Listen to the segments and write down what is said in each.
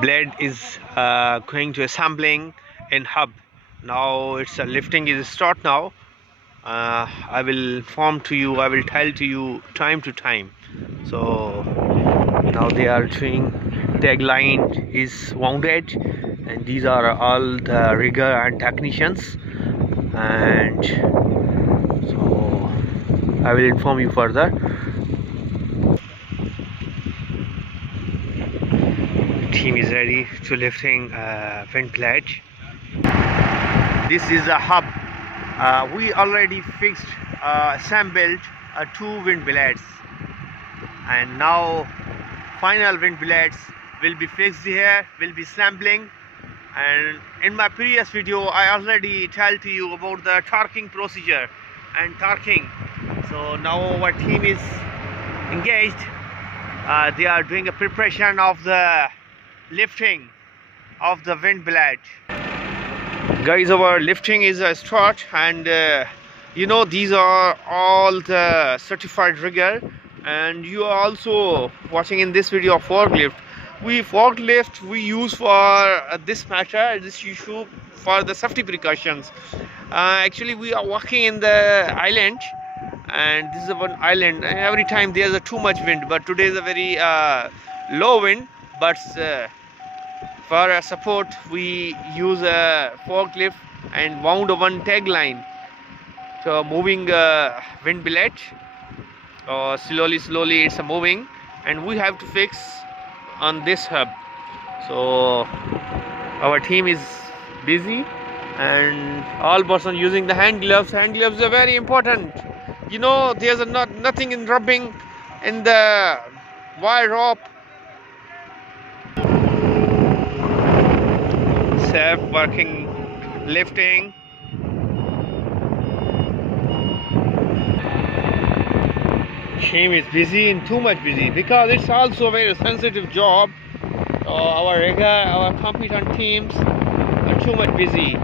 blade is going to assembling in hub. Now it's lifting is start now. I will inform to you, I will tell to you time to time. So now they are doing tagline is wounded, and these are all the rigger and technicians, and so I will inform you further. Team is ready to lifting wind blade. This is a hub. We already fixed, assembled two wind blades, and now final wind blades will be fixed here, will be sampling. And in my previous video I already tell to you about the torquing procedure and torquing. So now our team is engaged. They are doing a preparation of the lifting of the wind blade. Guys, our lifting is a start, and you know, these are all the certified rigger, and you are also watching in this video of forklift. Forklift we use for this matter, this issue, for the safety precautions. Actually we are working in the island, and this is one island, and every time there's a too much wind, but today is a very low wind, but for support we use a forklift and wound one tagline to moving wind blade. Slowly it's moving, and we have to fix on this hub. So our team is busy, and all person using the hand gloves. Hand gloves are very important. You know, there's nothing in rubbing in the wire rope. Safe working, lifting. Team is busy, and too much busy, because it's also a very sensitive job. Our rigger, our competent teams are too much busy.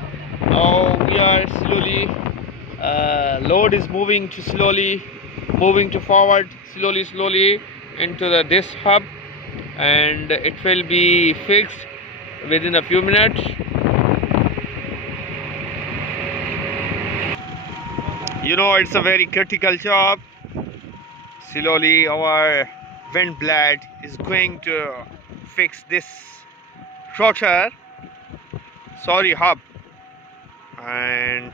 Now we are slowly, load is moving to forward slowly into this hub, and it will be fixed within a few minutes. You know, it's a very critical job. Slowly our wind blade is going to fix this rotor, hub, and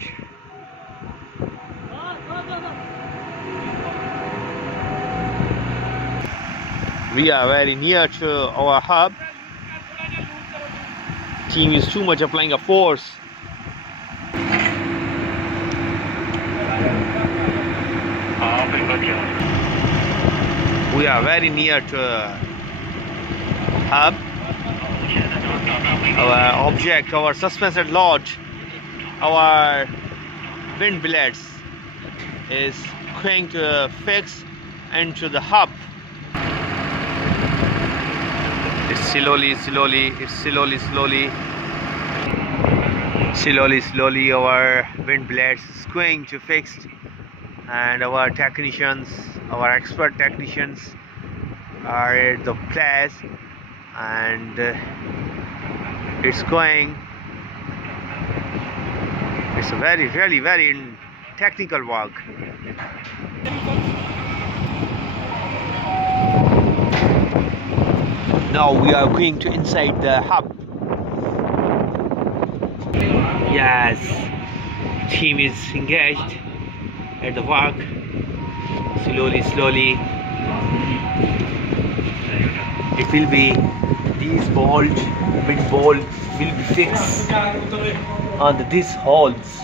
we are very near to our hub. Team is too much applying a force. We are very near to hub. Our object, our suspended load, our wind blades is going to fix into the hub. It's slowly our wind blades is going to fix, and our technicians, our expert technicians are at the place, and it's a very technical work. Now we are going to inside the hub. Yes, team is engaged at the work. Slowly it will be, these wind bolt will be fixed on these holes.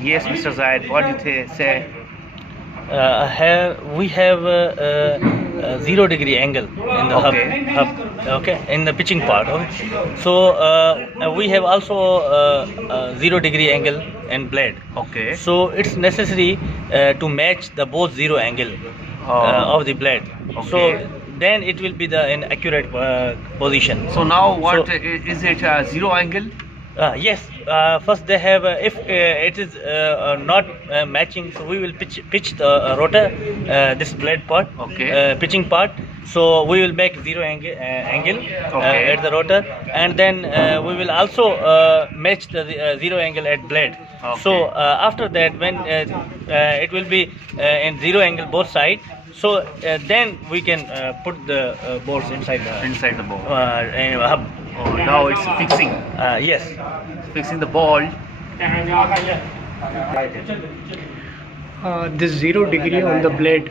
Yes, Mr. Zaid, what did you say? We have a 0 degree angle in the hub, okay, in the pitching part. Okay. So we have also a 0 degree angle in blade. Okay. So it's necessary to match the both 0 angle of the blade. Okay. So then it will be the an accurate position. So now what is it, 0 angle? Yes, first they have, if it is not matching, so we will pitch the rotor, this blade part, Okay. pitching part. So we will make zero angle Okay. at the rotor, and then we will also match the zero angle at blade. So Okay. after that, when it will be in zero angle both sides, so then we can put the bolts inside the Inside the ball. hub. Oh, now it's fixing. Yes. Fixing the ball. This 0 degree on the blade,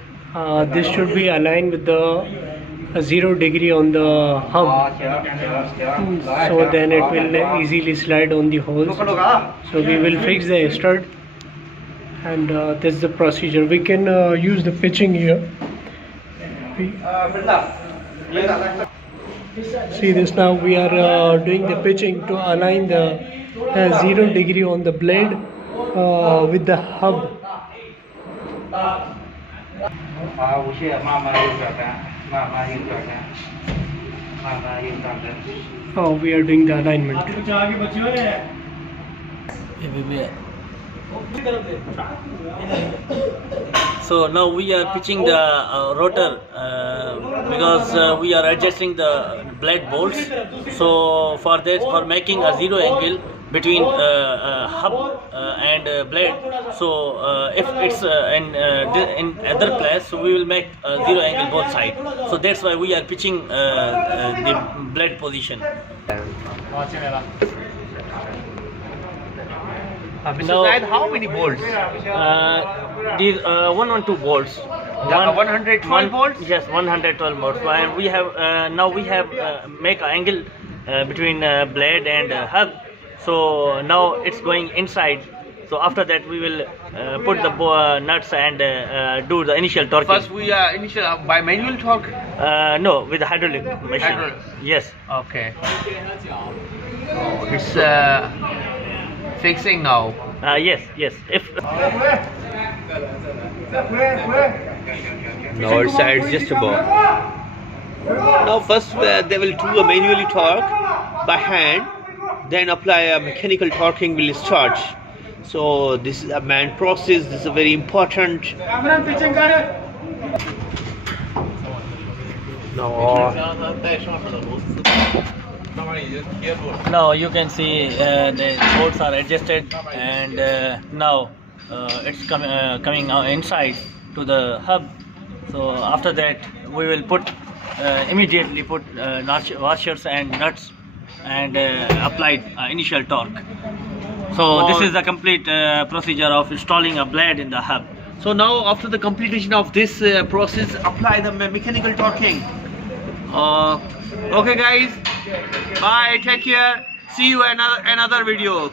this should be aligned with the 0 degree on the hub, so then it will easily slide on the holes. So we will fix the stud, and this is the procedure. We can use the pitching here. See this, now we are doing the pitching to align the 0 degree on the blade with the hub. Oh, we are doing the alignment. So now we are pitching the rotor because we are adjusting the blade bolts. So for that, for making a zero angle between hub and blade. So if it's in other place, so we will make a zero angle both sides. So that's why we are pitching the blade position. Mr. Now- Zaid, how many bolts? These 112 volts. 112 volts? Yes, 112 volts. And we have now we have make an angle between blade and hub. So now it's going inside. So after that we will put the nuts and do the initial torque. First we initial by manual torque. No, with the hydraulic machine. Hydraulic. Yes. Okay. It's fixing now. Yes. Yes. If Now it's adjustable. Now first they will do a manually torque by hand, then apply a mechanical torquing will start. So this is a man process. This is a very important. now you can see the bolts are adjusted, and now it's coming out inside to the hub. So after that we will put immediately put washers and nuts and applied initial torque. So this is the complete procedure of installing a blade in the hub. So now after the completion of this process, apply the mechanical torquing. Okay guys, bye, take care, see you another video.